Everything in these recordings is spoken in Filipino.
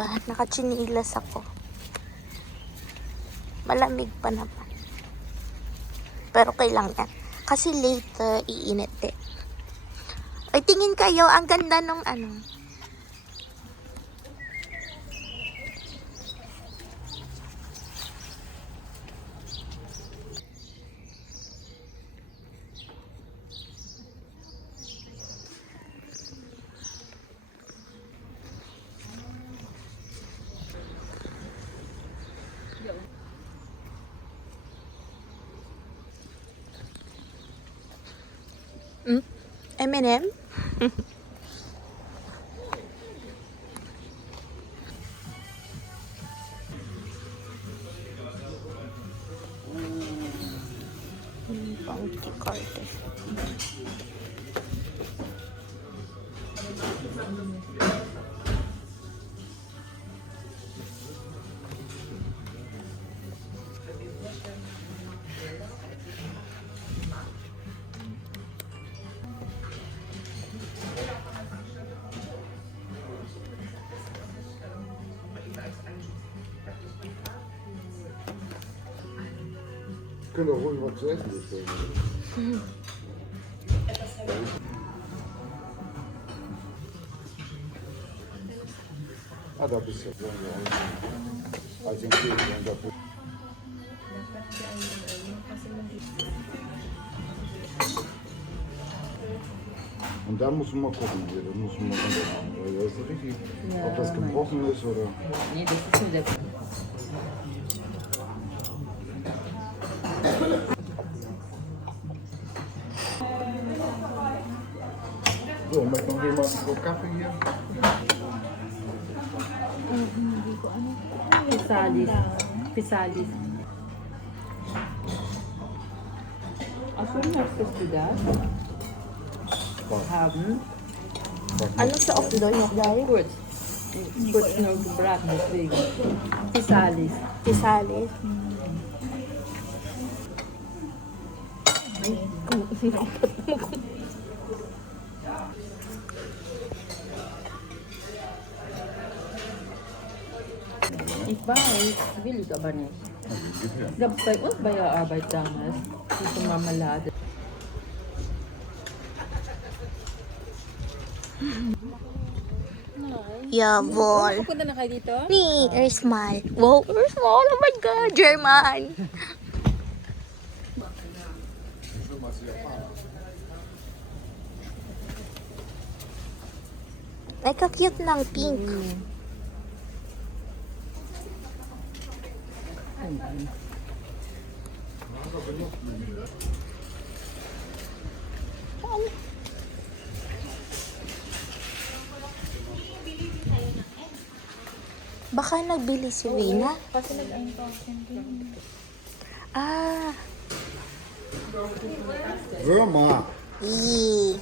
ba? Nakatsinilas ako. Malamig pa naman. Pero kailangan. Kasi late, iinit eh. Ay, tingin kayo, ang ganda nung ano. M&M? Pangti karte. Wir können doch ruhig was zu essen bestellen. Ah, da bist du ja. Also im Krieg, dafür. Und da muss man mal gucken hier, da muss man mal runterhauen, weil das ist richtig, ob das gebrochen ist oder... Nee, das ist nur der... So, möchte noch jemand einen Schluck Kaffee hier? Pisalis. Pisalis. Also, möchtest du das haben? Ano sa off doon yung dahil? Kurz. Kurz nur gebraten, deswegen. Pisalis. Pisalis. Ich weiß, will ich aber nicht. Gab es bei uns bei der Arbeit damals, diese Marmelade. Jawoll. Pupunta na kayo dito? Ni, Ersmal. Wow, Ersmal. Oh my God, German. Ay, ka-cute ng pink. Baka nagbili si Wina. Kasi nag-unboxing din. Ah. Würmer I.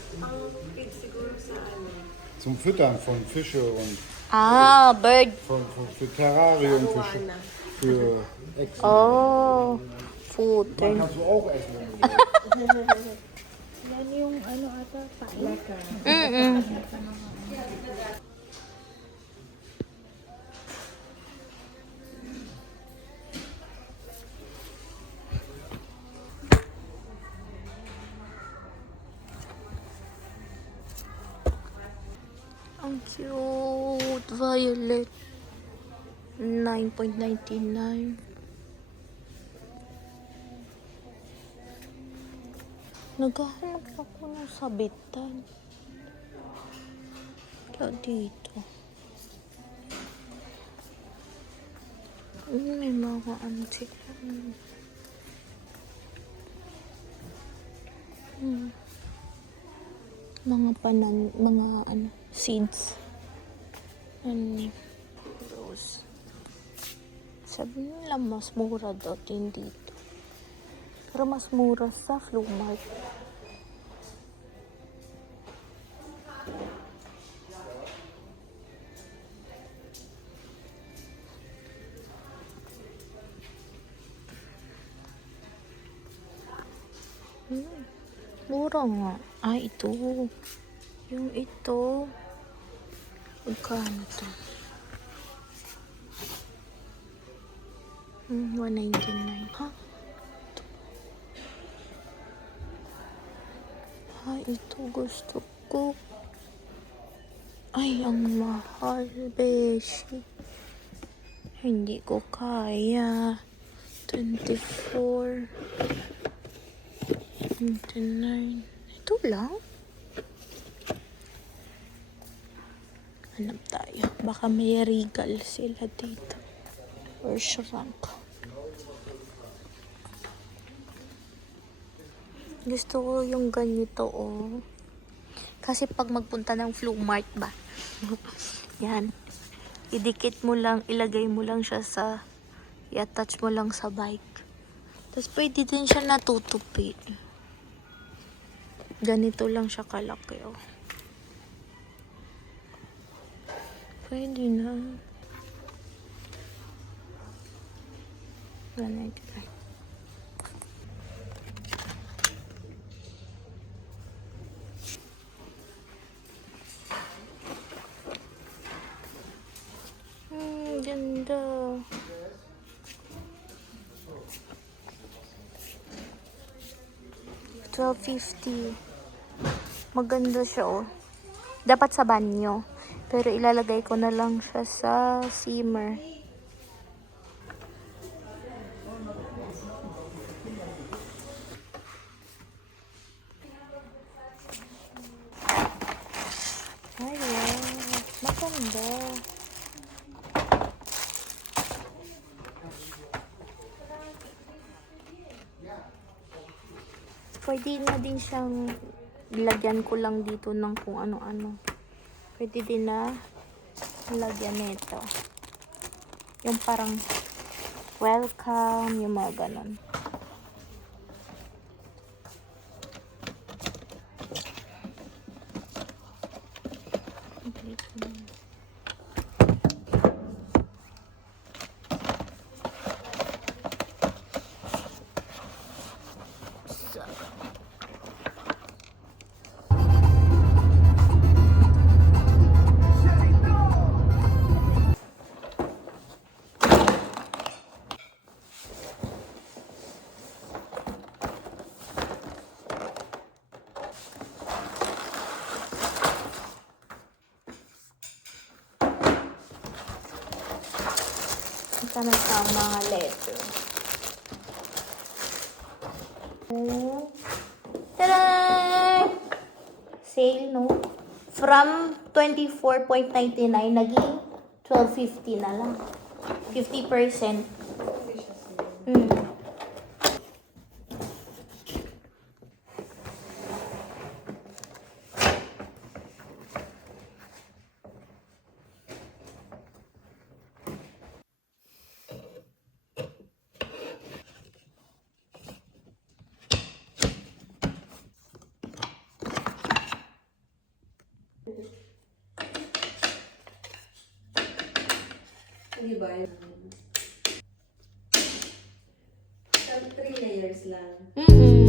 zum Füttern von Fische und Ah, bird. für Terrarium, für Echsen. Oh. Food. Kannst du auch essen, wenn du willst. Yan yung ano ata, pailaka. Ang cute. Violet. 9.99. Naghahanap ako ng sabitan. Kaya dito. May mga antik. Mga seeds. Rose. Sabi nila mas mura daw din dito. Pero mas mura sa Flea Market. Mura nga. Ah, ito. Yung ito. Magkano to? 199. Ha? Ay, ito gusto ko. Ay, ang mahal, beshi. Hindi ko kaya. 24. 29. Ito lang. Hanap tayo. Baka may regal sila dito. Or shrunk. Gusto ko yung ganito, oh. Kasi pag magpunta ng Flea Mart ba? Yan. Idikit mo lang, ilagay mo lang siya sa, i-attach mo lang sa bike. Tapos pwede din siya natutupi. Ganito lang siya kalaki, oh. Pwede na. Ganito. Ganda. $12.50. Maganda siya, oh. Dapat sa banyo. Pero ilalagay ko na lang siya sa simmer. Ayan. Maganda. Pwede na din siyang lagyan ko lang dito ng kung ano-ano. Pwede din na lagyan nito. Yung parang welcome, yung mga ganon. Kami sa mga letter. Tada! Sale, no? From 24.99 naging 12.50 na lang. 50%. Hindi ba yun? 3 layers lang.